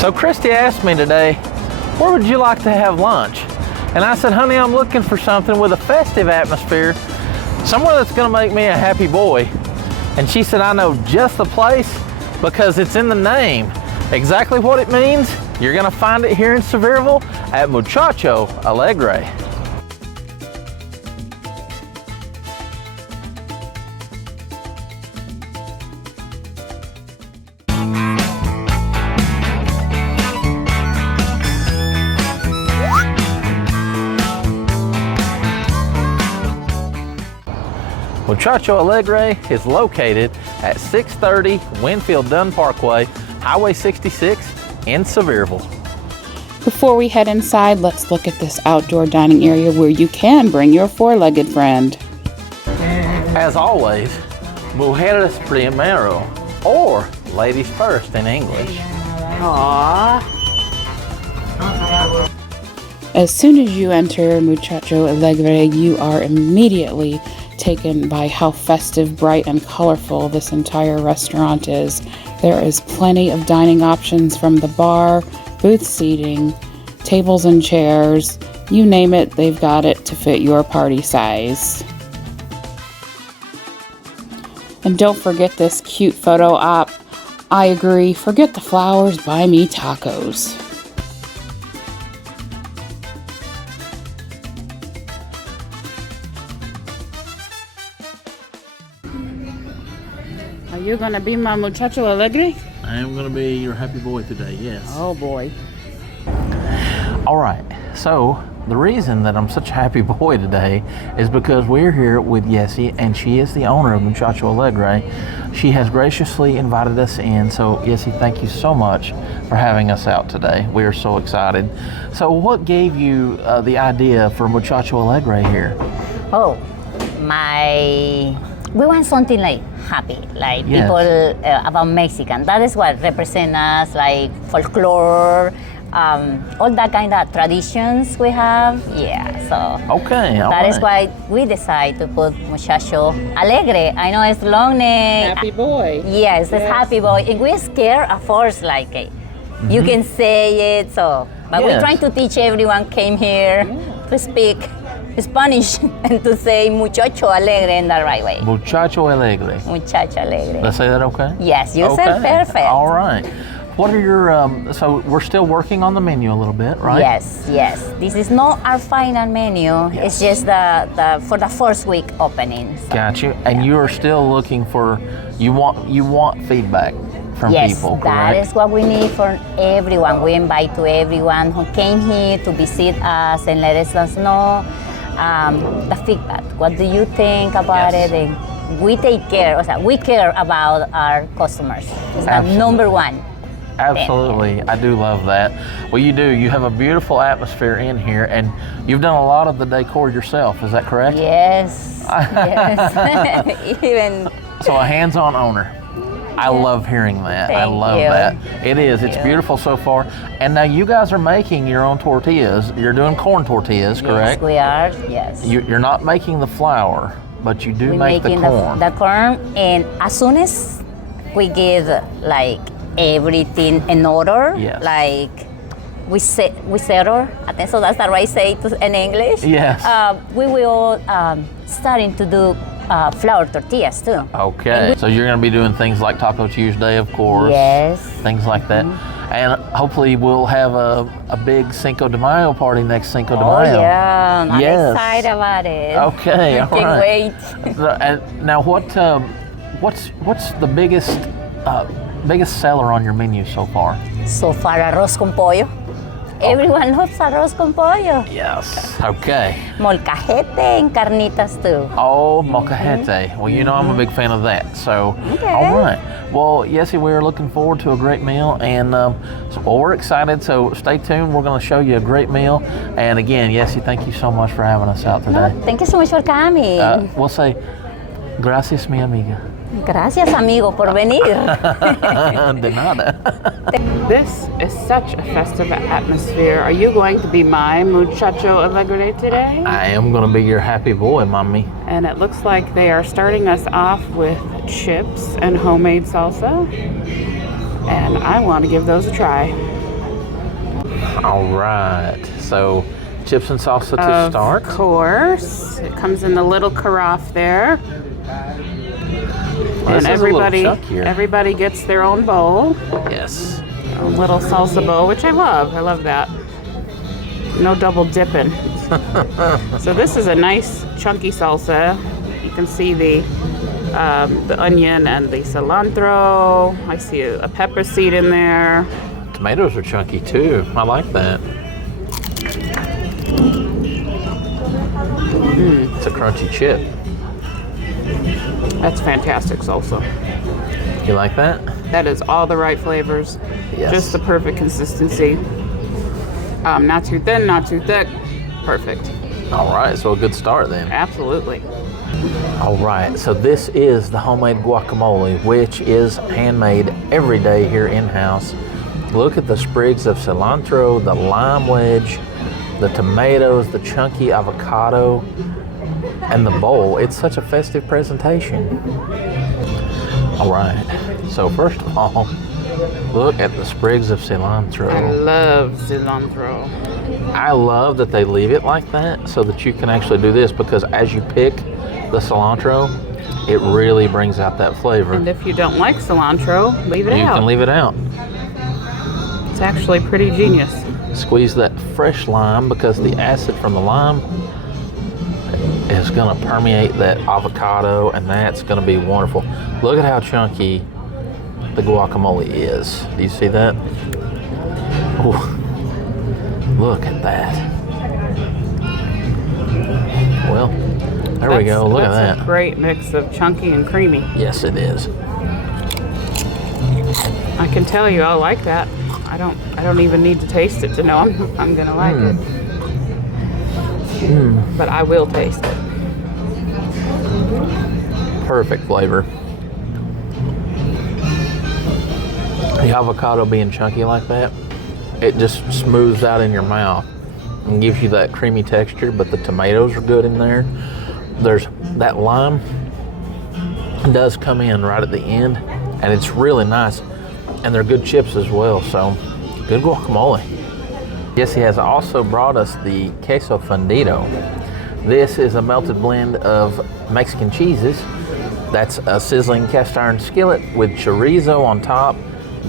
So Christy asked me today, where would you like to have lunch? And I said, honey, I'm looking for something with a festive atmosphere, somewhere that's gonna make me a happy boy. And she said, I know just the place because it's in the name. Exactly what it means, you're gonna find it here in Sevierville at Muchacho Alegre. Muchacho Alegre is located at 630 Winfield Dunn Parkway, Highway 66 in Sevierville. Before we head inside, let's look at this outdoor dining area where you can bring your four-legged friend. As always, mujeres primero, or ladies first in English. Aww. As soon as you enter Muchacho Alegre, you are immediately taken by how festive, bright, and colorful this entire restaurant is. There is plenty of dining options from the bar, booth seating, tables and chairs, you name it, they've got it to fit your party size. And don't forget this cute photo op. I agree, forget the flowers, buy me tacos. Are you gonna be my Muchacho Alegre? I am gonna be your happy boy today, yes. Oh boy. All right, so the reason that I'm such a happy boy today is because we're here with Yessi, and she is the owner of Muchacho Alegre. She has graciously invited us in, so Yessi, thank you so much for having us out today. We are so excited. So what gave you the idea for Muchacho Alegre here? Oh, we want something like happy, like Yes. people about Mexican. That is what represents us, like folklore, all that kind of traditions we have. Yeah, so Okay, that is why we decide to put Muchacho Alegre. I know it's long name. Happy boy. Yes, it's happy boy. And we're scared at first, like you can say it. So, but we're Yes. trying to teach everyone came here to speak Spanish and to say Muchacho Alegre in the right way. Muchacho Alegre. Muchacho Alegre. Did I say that okay? Yes, you said perfect. All right. What are your, so we're still working on the menu a little bit, right? Yes, yes. This is not our final menu. It's just the for the first week opening. So, Got you. And you are still looking for, you want feedback from yes, people, correct? that is what we need for everyone. We invite to everyone who came here to visit us and let us know the feedback. What do you think about Yes. it? And we take care. We care about our customers. It's the Absolutely. number one. Absolutely, I do love that. Well, you do. You have a beautiful atmosphere in here, and you've done a lot of the decor yourself. Is that correct? Yes. Yes. Even. So a hands-on owner. I love hearing that. I Thank love you. that. It is. It's you. beautiful so far. And now you guys are making your own tortillas. You're doing corn tortillas, correct? Yes, we are. Yes. You're not making the flour, but you do We're make the making corn. the corn, and as soon as we get like everything in order, Yes. like we settle. I think so. That's the right say in English. Yes. We will starting to do flour tortillas too. Okay. So you're going to be doing things like Taco Tuesday, of course. Yes. Things like that. And hopefully we'll have a big Cinco de Mayo party next Cinco de Oh Mayo. yeah, I'm Yes. excited about it. Okay, all Can't right. wait. And now what's the biggest seller on your menu so far? So far, arroz con pollo. Everyone loves arroz con pollo. Yes. Okay. Molcajete and carnitas too. Oh, molcajete. Well, you know I'm a big fan of that. So, Okay. all right. Well, Yessi, we're looking forward to a great meal, and we're excited. So stay tuned. We're going to show you a great meal. And again, Yessi, thank you so much for having us out today. Thank you so much for coming. We'll say, gracias, mi amiga. Gracias, amigo, por venir. De nada. This is such a festive atmosphere. Are you going to be my Muchacho Alegre today? I am going to be your happy boy, mommy. And it looks like they are starting us off with chips and homemade salsa. And I want to give those a try. All right. So, chips and salsa to start. Of course. It comes in the little carafe there. Well, And this is a little everybody chunkier. gets their own bowl. Yes. A little salsa bowl, which I love. I love that. No double dipping. So this is a nice chunky salsa. You can see the onion and the cilantro. I see a pepper seed in there. Tomatoes are chunky too. I like that. It's a crunchy chip. That's fantastic salsa. You like that? That is all the right flavors. Yes. Just the perfect consistency. Not too thin, not too thick. Perfect. All right, so a good start then. Absolutely. All right, so this is the homemade guacamole, which is handmade every day here in-house. Look at the sprigs of cilantro, the lime wedge, the tomatoes, the chunky avocado, and the bowl. It's such a festive presentation. All right, so first of all, look at the sprigs of cilantro. I love cilantro. I love that they leave it like that so that you can actually do this, because as you pick the cilantro, it really brings out that flavor. And if you don't like cilantro, leave it You out. can leave it out. It's actually pretty genius. Squeeze that fresh lime, because the acid from the lime is going to permeate that avocado, and that's going to be wonderful. Look at how chunky the guacamole is. Do you see that? Ooh. Look at that. Well, there we go. Look at That's that. a great mix of chunky and creamy. Yes, it is. I can tell you, I like that. I don't even need to taste it to know I'm gonna like it. But I will taste it. Perfect flavor. The avocado being chunky like that, it just smooths out in your mouth and gives you that creamy texture, but the tomatoes are good in there. There's that lime does come in right at the end, and it's really nice. And they're good chips as well, so good guacamole. Yessi has also brought us the queso fundido. This is a melted blend of Mexican cheeses. That's a sizzling cast iron skillet with chorizo on top,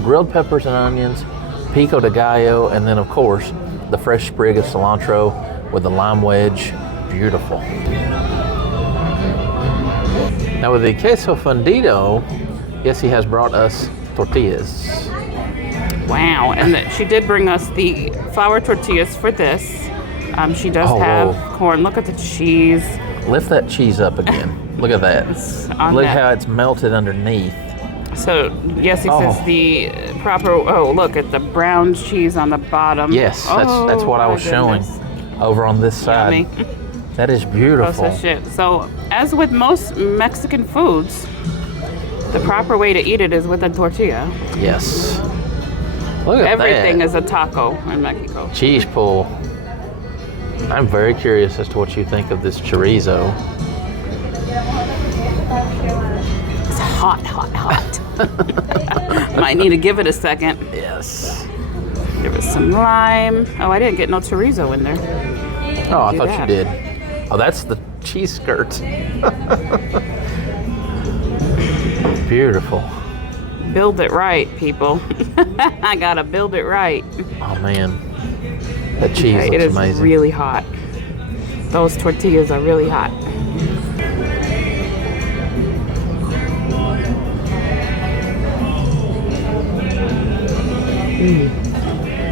grilled peppers and onions, pico de gallo, and then of course the fresh sprig of cilantro with the lime wedge. Beautiful. Now with the queso fundido, Yessi has brought us tortillas. Wow, and she did bring us the flour tortillas for this. She does have corn. Look at the cheese. Lift that cheese up again. Look at that. Look how it's melted underneath. So, Yessi says the proper, look at the brown cheese on the bottom. Yes, that's what I was showing over on this side. Yummy. That is beautiful. So, as with most Mexican foods, the proper way to eat it is with a tortilla. Yes. Look at Everything that. is a taco in Mexico. Cheese pull. I'm very curious as to what you think of this chorizo. It's hot, hot, hot. Might need to give it a second. Yes. There was some lime. Oh, I didn't get no chorizo in there. Oh, I thought you did. Oh, that's the cheese skirt. Beautiful. Build it right, people. I gotta build it right. Oh man, that cheese looks it is amazing. really hot. Those tortillas are really hot.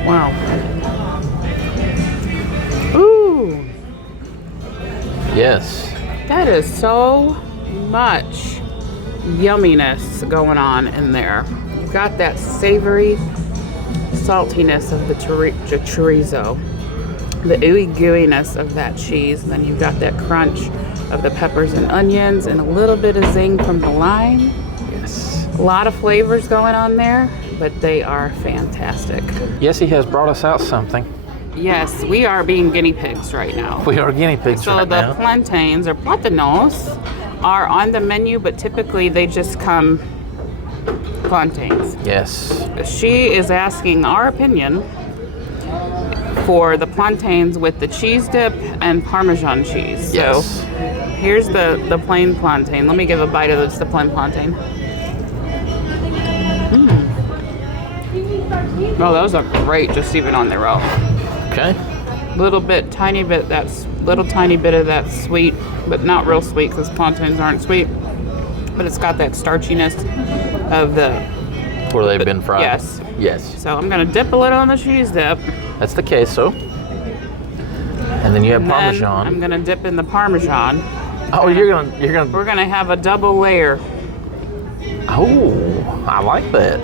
Wow. Ooh, Yes. that is so much yumminess going on in there. You've got that savory saltiness of the chorizo, the ooey gooiness of that cheese, and then you've got that crunch of the peppers and onions and a little bit of zing from the lime. Yes. A lot of flavors going on there, but they are fantastic. Yessi has brought us out something. Yes, we are being guinea pigs right now. We are guinea pigs So right the now. plantains or platanos are on the menu, but typically they just come plantains. Yes. She is asking our opinion for the plantains with the cheese dip and Parmesan cheese. Yes. So here's the plain plantain. Let me give a bite of this, the plain plantain. Oh, those are great, just even on their own. Okay. Tiny bit of that sweet, but not real sweet because plantains aren't sweet. But it's got that starchiness of the... Where they've been fried. Yes. Yes. So I'm gonna dip a little in the cheese dip. That's the queso. And then you have And Parmesan. I'm gonna dip in the Parmesan. Oh, you're gonna. We're gonna have a double layer. Oh, I like that.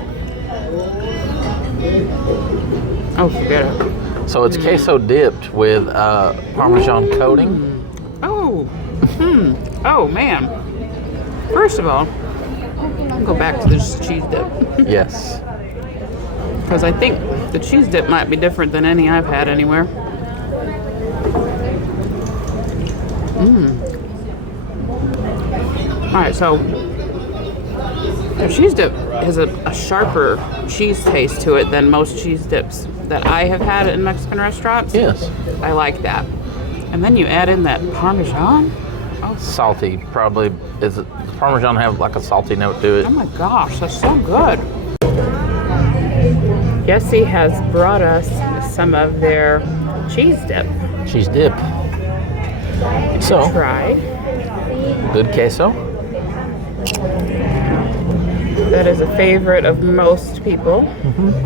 Oh, forget it. So it's queso dipped with Parmesan coating. Oh. Oh man. First of all, I'll go back to this cheese dip. Yes. Because I think the cheese dip might be different than any I've had anywhere. Alright, so the cheese dip has a sharper cheese taste to it than most cheese dips that I have had in Mexican restaurants. Yes. I like that. And then you add in that Parmesan. Salty, probably. Does Parmesan have like a salty note to it? Oh my gosh, that's so good. Yessi has brought us some of their cheese dip. Cheese dip. So, Try. good queso. That is a favorite of most people.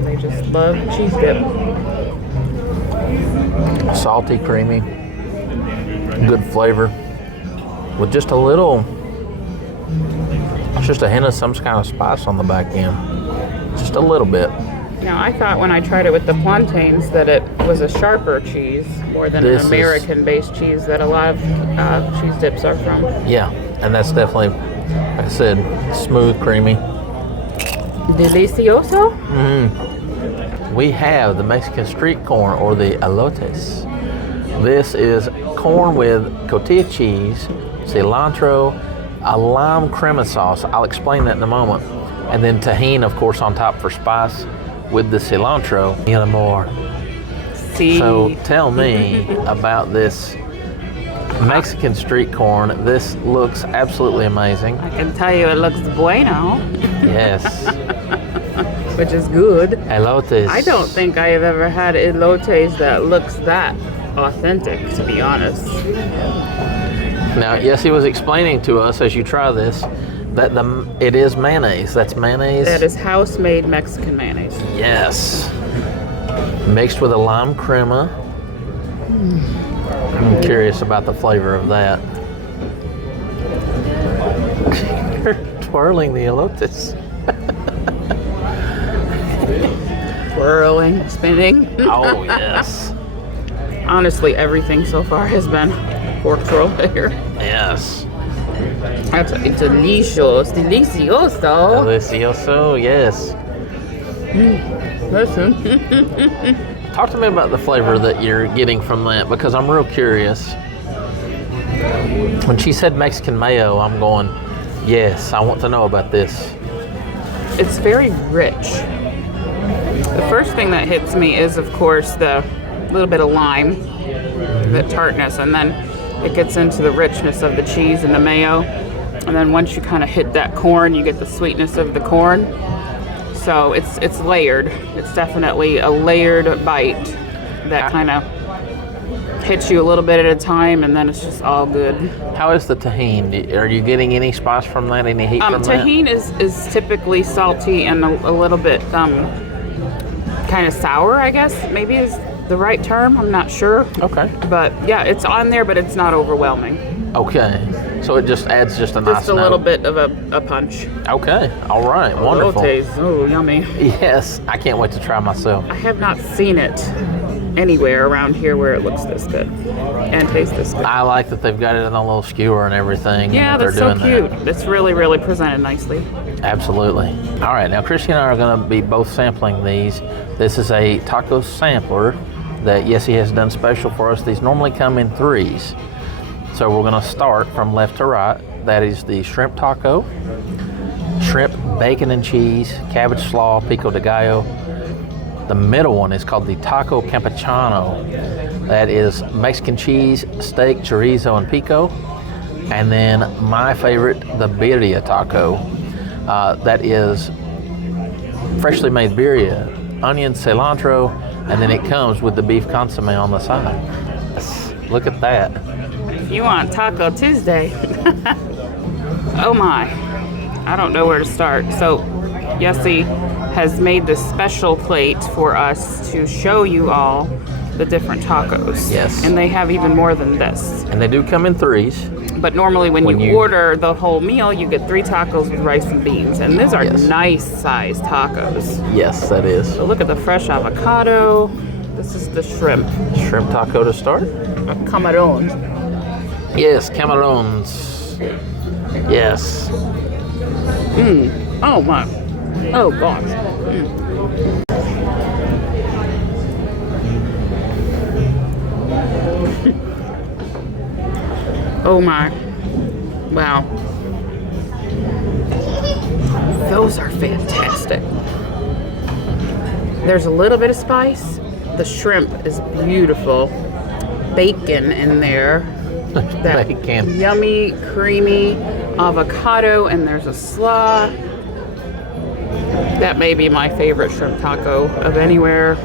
They just love cheese dip. Salty, creamy, good flavor. With just just a hint of some kind of spice on the back end. Just a little bit. Now, I thought when I tried it with the plantains that it was a sharper cheese more than This an is- American-based cheese that a lot of cheese dips are from. Yeah, and that's definitely, like I said, smooth, creamy. Delicioso? We have the Mexican street corn, or the elotes. This is corn with cotija cheese, cilantro, a lime crema sauce. I'll explain that in a moment. And then tahini, of course, on top for spice with the cilantro. And more. See. So tell me about this Mexican street corn. This looks absolutely amazing. I can tell you it looks bueno, Yes. which is good. Elotes. I don't think I have ever had elotes that looks that authentic, to be honest. Now, Yessi was explaining to us as you try this that it is mayonnaise. That's mayonnaise. That is house-made Mexican mayonnaise. Yes. Mixed with a lime crema. I'm curious about the flavor of that. You're twirling the elotes. Whirling, spinning. Oh, yes. Honestly, everything so far has been pork roll here. Yes. That's delicious, delicioso. Delicioso, yes. Listen. Talk to me about the flavor that you're getting from that, because I'm real curious. When she said Mexican mayo, I'm going, yes, I want to know about this. It's very rich. The first thing that hits me is, of course, the little bit of lime, the tartness, and then it gets into the richness of the cheese and the mayo. And then once you kind of hit that corn, you get the sweetness of the corn. So it's layered. It's definitely a layered bite that kind of hits you a little bit at a time, and then it's just all good. How is the tahini? Are you getting any spice from that? Any heat from that? Tahini is typically salty and a little bit kind of sour, I guess, maybe is the right term. I'm not sure. Okay. But yeah, it's on there, but it's not overwhelming. Okay. So it just adds just a nice Just a little bit of a punch. Okay. All right. Wonderful. Elotes. Oh, yummy. Yes. I can't wait to try myself. I have not seen it anywhere around here where it looks this good and tastes this good. I like that they've got it in a little skewer and everything. Yeah, and that that's so they're doing cute. It's really, really presented nicely. that. Absolutely. All right. Now, Christy and I are going to be both sampling these. This is a taco sampler that Yessi has done special for us. These normally come in threes. So we're going to start from left to right. That is the shrimp taco, shrimp, bacon and cheese, cabbage slaw, pico de gallo, The middle one is called the Taco Campechano. That is Mexican cheese, steak, chorizo, and pico. And then my favorite, the birria taco. That is freshly made birria, onion, cilantro, and then it comes with the beef consomme on the side. Yes, look at that. If you want Taco Tuesday. Oh my. I don't know where to start. So, Yessi has made this special plate for us to show you all the different tacos. Yes. And they have even more than this. And they do come in threes. But normally when you order the whole meal, you get 3 tacos with rice and beans. And these are nice sized tacos. Yes, that is. So look at the fresh avocado. This is the shrimp. Shrimp taco to start. Camarón. Yes, camarons. Yes. Oh my. Oh gosh. Oh my. Wow. Those are fantastic. There's a little bit of spice. The shrimp is beautiful. Bacon in there. That Bacon. Yummy, creamy avocado, and there's a slaw. That may be my favorite shrimp taco of anywhere.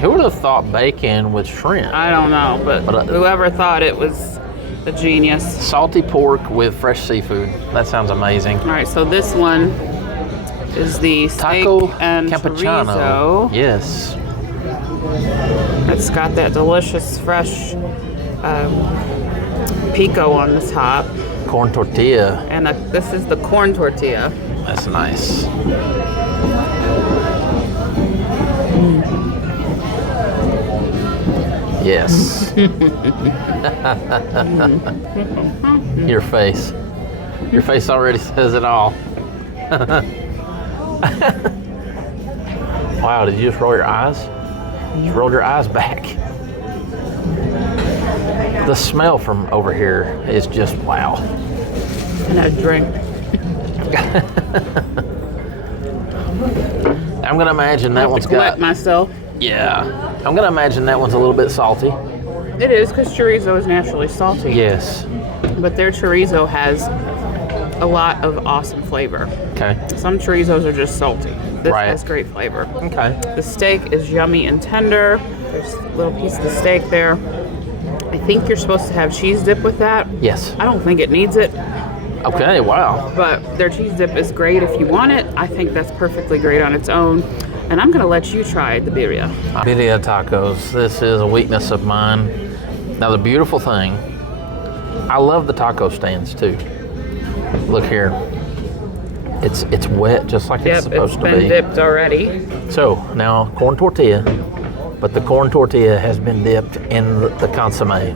Who would have thought bacon with shrimp? I don't know, but whoever thought it was a genius. Salty pork with fresh seafood. That sounds amazing. All right, so this one is the steak Taco and Campechano. chorizo. Yes. It's got that delicious fresh pico on the top. Corn tortilla. And this is the corn tortilla. That's nice. Yes. Your face. Your face already says it all. Wow, did you just roll your eyes? You just rolled your eyes back. The smell from over here is just wow. And a drink. I'm gonna imagine that one's got. myself. Yeah, I'm gonna imagine that one's a little bit salty. It is, because chorizo is naturally salty. Yes. But their chorizo has a lot of awesome flavor. Okay. Some chorizos are just salty. This Right. has great flavor. Okay. The steak is yummy and tender. There's a little piece of the steak there. I think you're supposed to have cheese dip with that. Yes. I don't think it needs it, Okay. Wow. but their cheese dip is great if you want it. I think that's perfectly great on its own. And I'm gonna let you try the birria. Birria tacos. This is a weakness of mine. Now the beautiful thing, I love the taco stands too. Look here. It's wet just like it's supposed to be. It's been dipped already. So now corn tortilla, but the corn tortilla has been dipped in the consomme.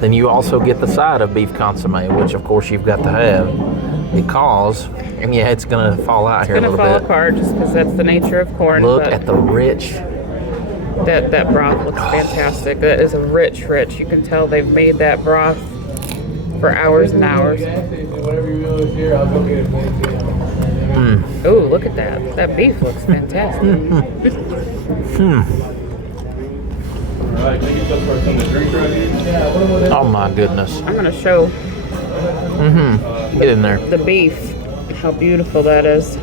Then you also get the side of beef consomme, which of course you've got to have because, and yeah, it's gonna fall out here a little bit. It's gonna fall apart just because that's the nature of corn. Look but at the rich. that broth looks fantastic. That is a rich. You can tell they've made that broth for hours and hours. Ooh, look at that. That beef looks fantastic. Oh my goodness. I'm gonna show Get in there. the beef, how beautiful that is.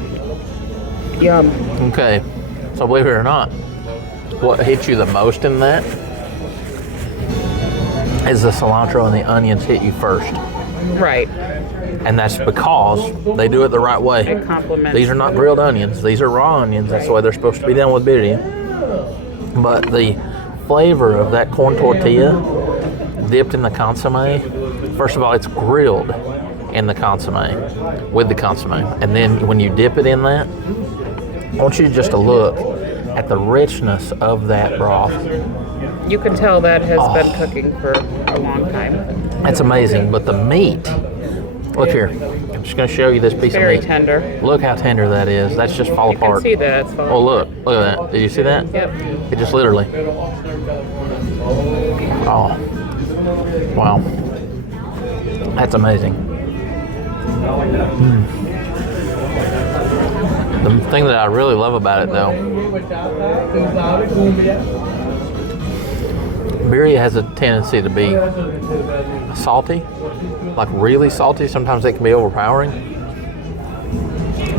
Yum. Okay. So believe it or not, what hits you the most in that is the cilantro and the onions hit you first. Right. And that's because they do it the right way. It complements. These are not grilled onions. These are raw onions. That's the way they're supposed to be done with birria. But the flavor of that corn tortilla dipped in the consomme, first of all, it's grilled in the consomme, with the consomme. And then when you dip it in that, I want you just to look at the richness of that broth. You can tell that has been cooking for a long time. That's amazing. But the meat, look here. I'm just going to show you this piece Very of meat. tender. Look how tender that is. That's just fall You apart. can see that. It's falling. Oh, look at that. Did you see that? Yep. It just literally. Oh, wow. That's amazing. The thing that I really love about it, though, birria has a tendency to be salty, like really salty. Sometimes it can be overpowering.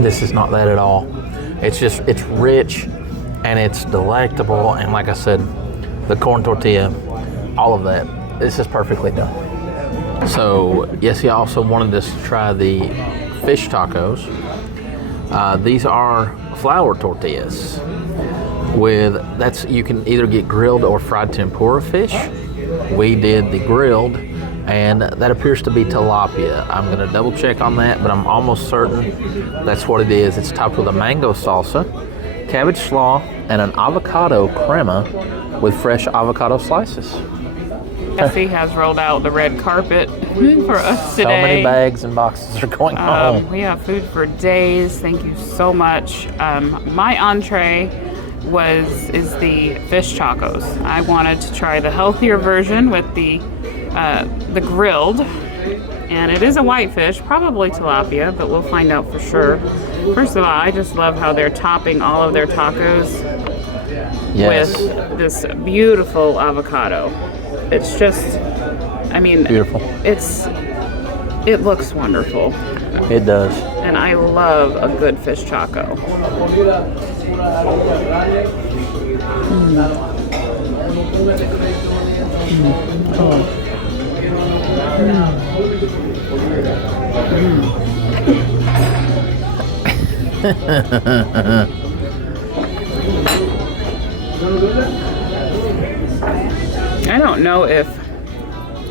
This is not that at all. It's rich and it's delectable. And like I said, the corn tortilla, all of that, this is perfectly done. So, Yessi also wanted us to try the fish tacos. These are flour tortillas. You can either get grilled or fried tempura fish. We did the grilled, and that appears to be tilapia. I'm going to double check on that, but I'm almost certain that's what it is. It's topped with a mango salsa, cabbage slaw, and an avocado crema with fresh avocado slices. Yessi has rolled out the red carpet for us today. So many bags and boxes are going home. We have food for days. Thank you so much. My entree is the fish tacos. I wanted to try the healthier version with the grilled, and it is a whitefish, probably tilapia, but we'll find out for sure. First of all, I just love how they're topping all of their tacos with this beautiful avocado. It's just, I mean, beautiful. It looks wonderful. It does. And I love a good fish taco. I don't know if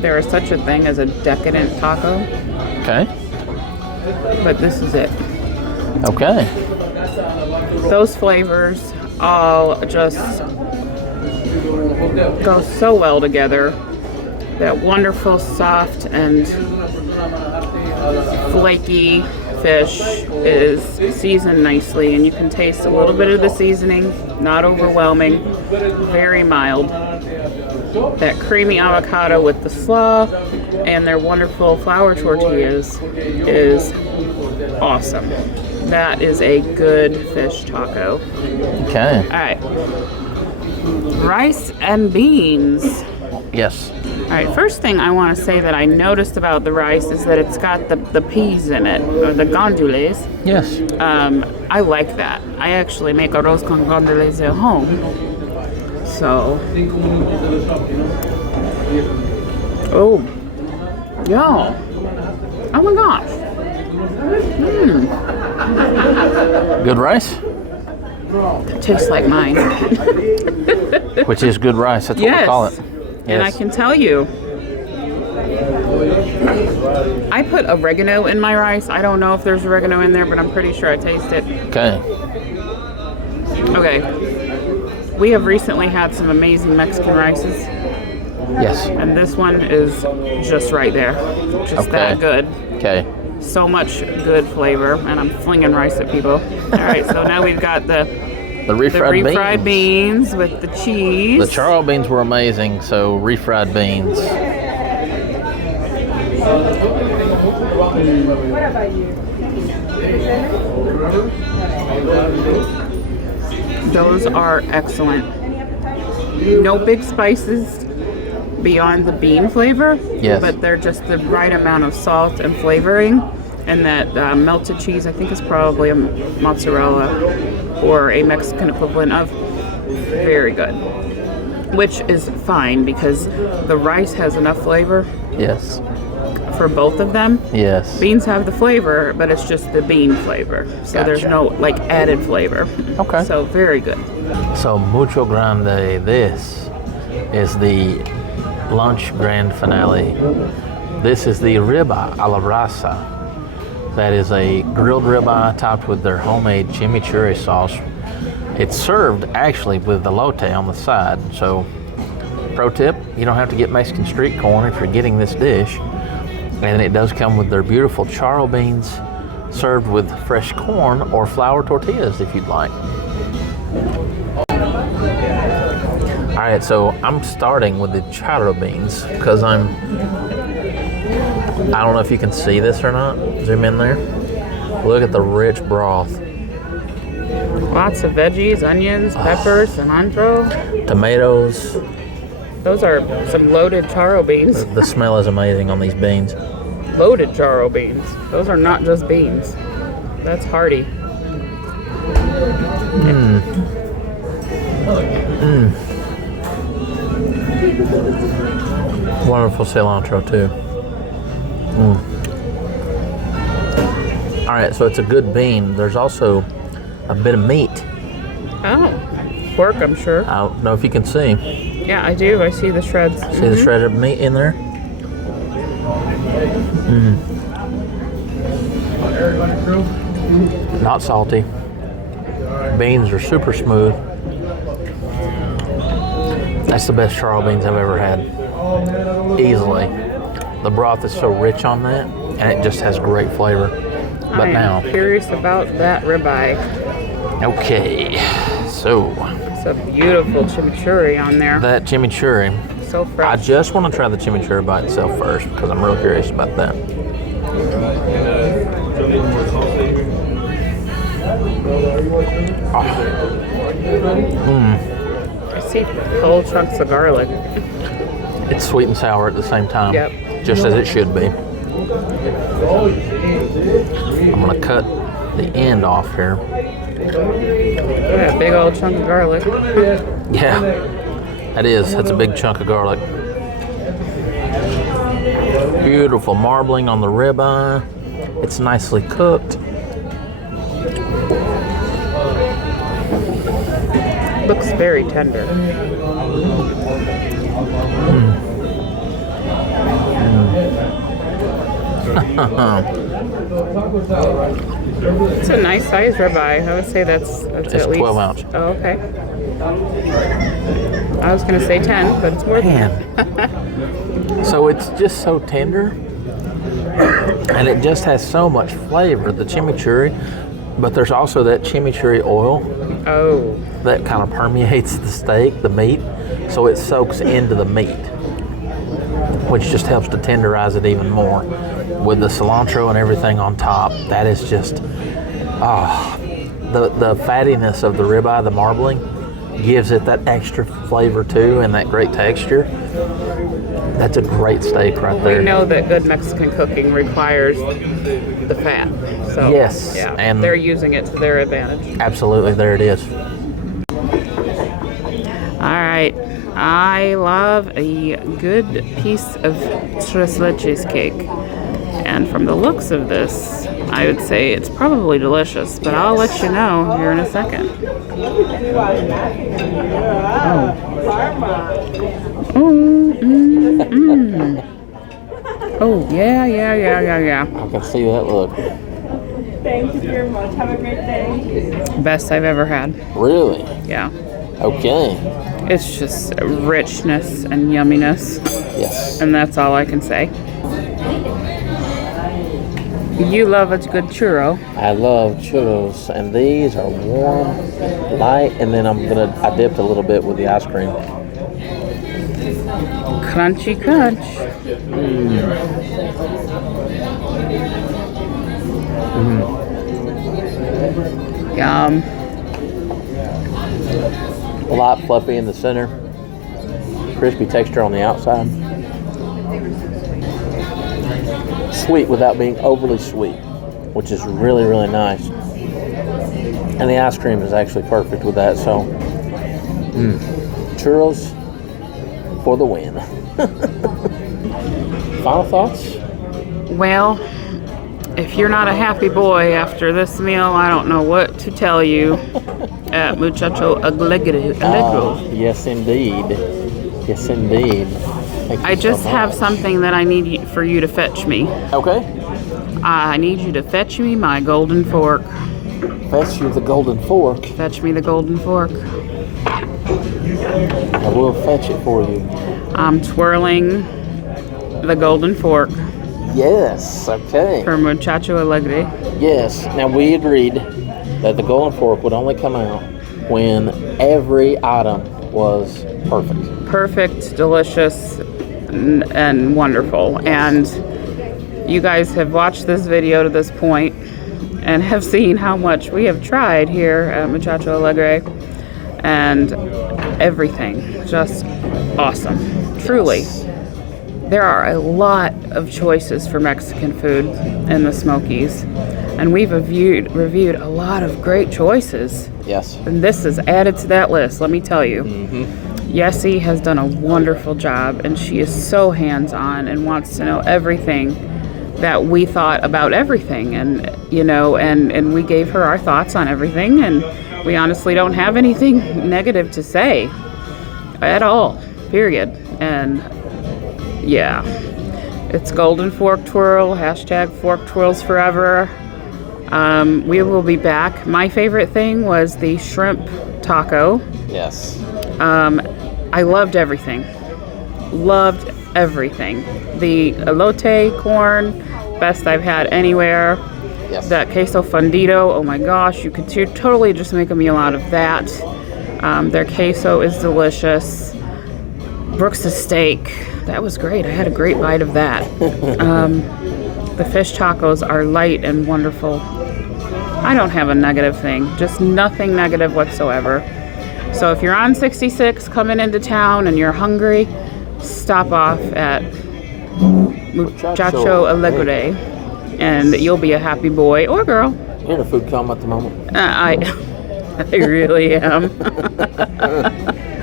there is such a thing as a decadent taco. Okay. But this is it. Okay. Those flavors all just go so well together. That wonderful, soft, and flaky fish is seasoned nicely, and you can taste a little bit of the seasoning, not overwhelming, very mild. That creamy avocado with the slaw and their wonderful flour tortillas is awesome. That is a good fish taco. Okay. All right. Rice and beans. Yes. All right, first thing I want to say that I noticed about the rice is that it's got the peas in it, or the gandules. Yes. I like that. I actually make arroz con gandules at home. So, oh, yeah. Oh my gosh. Good rice? That tastes like mine. Which is good rice, that's what we call it. Yes. And I can tell you, I put oregano in my rice. I don't know if there's oregano in there, but I'm pretty sure I taste it. Okay. Okay. We have recently had some amazing Mexican rices. Yes. And this one is just right there. Just that good. Okay. So much good flavor. And I'm flinging rice at people. All right, so now we've got the refried beans with the cheese. The charro beans were amazing, so refried beans. Those are excellent. No big spices beyond the bean flavor. Yes. But they're just the right amount of salt and flavoring. And that melted cheese, I think, is probably a mozzarella or a Mexican equivalent of. Very good. Which is fine because the rice has enough flavor. Yes. For both of them. Yes. Beans have the flavor, but it's just the bean flavor. So there's no added flavor. Okay. So very good. So mucho grande. This is the lunch grand finale. This is the ribeye a la brasa. That is a grilled ribeye topped with their homemade chimichurri sauce. It's served actually with elote on the side. So, pro tip, you don't have to get Mexican street corn if you're getting this dish. And it does come with their beautiful charro beans served with fresh corn or flour tortillas if you'd like. All right, so I'm starting with the charro beans because I don't know if you can see this or not. Zoom in there. Look at the rich broth. Lots of veggies, onions, peppers, cilantro. Tomatoes. Those are some loaded charo beans. The smell is amazing on these beans. Loaded charo beans. Those are not just beans. That's hearty. Wonderful cilantro too. All right, so it's a good bean. There's also a bit of meat. Oh, pork, I'm sure. I don't know if you can see. Yeah, I do. I see the shreds. See the shredded meat in there? Not salty. Beans are super smooth. That's the best charo beans I've ever had. Easily. The broth is so rich on that, and it just has great flavor. But now, curious about that ribeye. okay, so It's a beautiful chimichurri on there. that chimichurri. So I fresh. just want to try the chimichurri by itself first because I'm real curious about that. I see whole chunks of garlic. It's sweet and sour at the same time. Yep. Just as it should be. I'm going to cut the end off here. Yeah, big old chunk of garlic. Yeah, that is. That's a big chunk of garlic. Beautiful marbling on the ribeye. It's nicely cooked. Looks very tender. It's a nice size ribeye. I would say that's It's at least 12 ounce. Oh, okay. I was going to say 10, but it's more than that. So it's just so tender, and it just has so much flavor, the chimichurri, but there's also that chimichurri oil Oh, that kind of permeates the steak, the meat, so it soaks into the meat, which just helps to tenderize it even more. With the cilantro and everything on top, that is just, the fattiness of the ribeye, the marbling, gives it that extra flavor too, and that great texture. That's a great steak right there. we know that good Mexican cooking requires the fat. So, Yes, yeah, and- they're using it to their advantage. Absolutely, there it is. All right. I love a good piece of tres leches cake. And from the looks of this, I would say it's probably delicious, but I'll let you know here in a second. Oh, yeah. I can see that look. Thank you very much. Have a great day. Best I've ever had. Really? Yeah. Okay. It's just richness and yumminess, Yes. and that's all I can say. You love a good churro. I love churros, and these are warm, light, and then I dipped a little bit with the ice cream. Crunchy crunch. Yum. A lot fluffy in the center, crispy texture on the outside. Sweet without being overly sweet, which is really, really nice. And the ice cream is actually perfect with that, so churros for the win. Final thoughts? Well, if you're not a happy boy after this meal, I don't know what to tell you at Muchacho Alegre. Yes, indeed. Yes, indeed. Thank you I just so have much. something that I need for you to fetch me. Okay. I need you to fetch me my golden fork. Fetch you the golden fork. Fetch me the golden fork. I will fetch it for you. I'm twirling the golden fork Yes, okay. for Muchacho Alegre. Yes. Now we agreed that the golden fork would only come out when every item was perfect. Perfect, delicious, and wonderful. And you guys have watched this video to this point, and have seen how much we have tried here at Muchacho Alegre, and everything just awesome. Truly. There are a lot of choices for Mexican food in the Smokies, and we've reviewed a lot of great choices. Yes. And this is added to that list, let me tell you. Yessi has done a wonderful job, and she is so hands-on and wants to know everything that we thought about everything. And, you know, and we gave her our thoughts on everything, and we honestly don't have anything negative to say at all, period. And yeah, it's Golden Fork Twirl, hashtag Fork Twirls Forever. We will be back. My favorite thing was the shrimp taco. Yes. I loved everything. Loved everything. The elote corn, best I've had anywhere. Yes. That queso fundido, oh my gosh, you could totally just make a meal out of that. Their queso is delicious. Brooks' steak, that was great. I had a great bite of that. The fish tacos are light and wonderful. I don't have a negative thing, just nothing negative whatsoever. So if you're on 66 coming into town and you're hungry, stop off at Muchacho Alegre, and you'll be a happy boy or girl. You're in a food coma at the moment. I really am.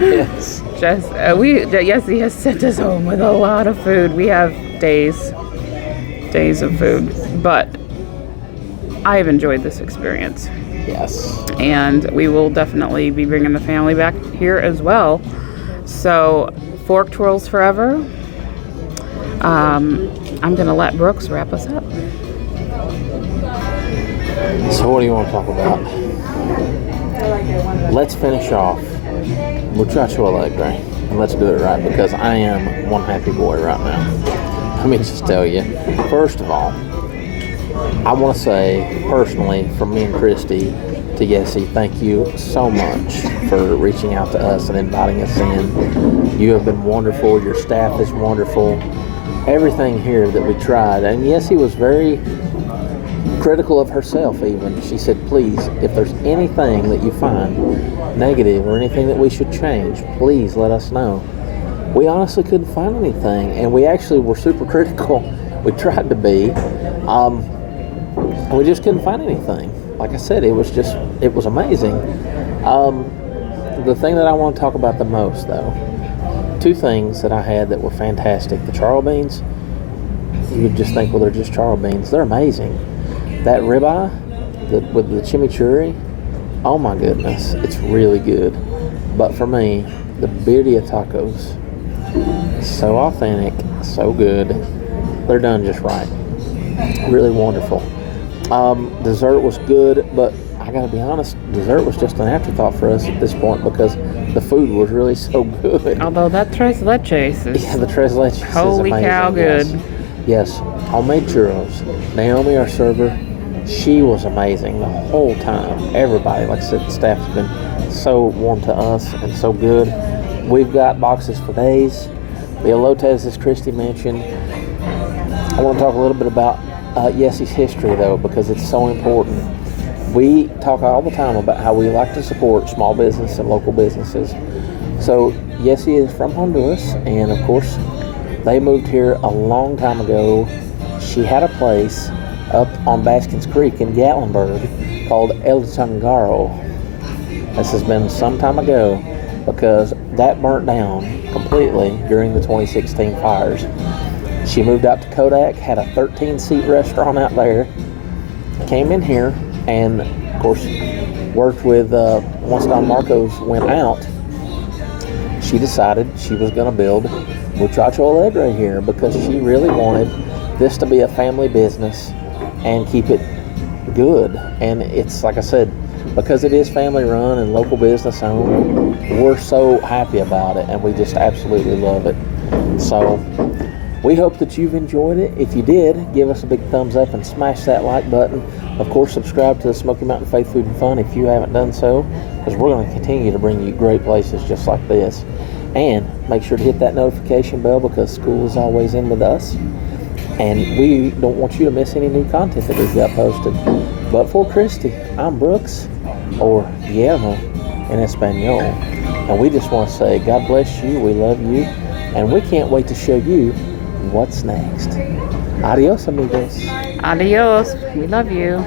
Yes. Yessi has sent us home with a lot of food. We have days of food, but I have enjoyed this experience. Yes. And we will definitely be bringing the family back here as well. So, Fork Twirls Forever. I'm going to let Brooks wrap us up. So what do you want to talk about? Let's finish off Muchacho Alegre, and let's do it right, because I am one happy boy right now. Let me just tell you, first of all, I want to say personally from me and Christy to Yessi, thank you so much for reaching out to us and inviting us in. You have been wonderful. Your staff is wonderful. Everything here that we tried, and Yessi was very critical of herself even. She said, please, if there's anything that you find negative or anything that we should change, please let us know. We honestly couldn't find anything, and we actually were super critical. We tried to be, and we just couldn't find anything. Like I said, it was amazing. The thing that I want to talk about the most, though, two things that I had that were fantastic. The charro beans, you would just think, well, they're just charro beans. They're amazing. That ribeye with the chimichurri, oh my goodness, it's really good. But for me, the birria tacos, so authentic, so good. They're done just right. Really wonderful. Dessert was good, but I gotta be honest, dessert was just an afterthought for us at this point because the food was really so good. Although that tres leches is... Yeah, the tres leches holy is amazing. cow good. Yes. Homemade churros. Naomi, our server, she was amazing the whole time. Everybody, like I said, the staff has been so warm to us and so good. We've got boxes for days. The elotes, as Christy mentioned. I want to talk a little bit about Yessi's history, though, because it's so important. We talk all the time about how we like to support small business and local businesses. So Yessi is from Honduras, and of course, they moved here a long time ago. She had a place up on Baskins Creek in Gatlinburg called El Changaro. This has been some time ago because that burnt down completely during the 2016 fires. She moved out to Kodak, had a 13-seat restaurant out there, came in here, and of course worked with, once Don Marcos went out, she decided she was going to build Muchacho Alegre here because she really wanted this to be a family business and keep it good. And it's, like I said, because it is family run and local business owned, we're so happy about it and we just absolutely love it. So we hope that you've enjoyed it. If you did, give us a big thumbs up and smash that like button. Of course, subscribe to the Smoky Mountain Faith Food and Fun if you haven't done so, because we're going to continue to bring you great places just like this. And make sure to hit that notification bell because school is always in with us. And we don't want you to miss any new content that we've got posted. But for Christy, I'm Brooks, or Guillermo in Espanol. And we just want to say, God bless you, we love you, and we can't wait to show you what's next. Adios, amigos. Adios. We love you.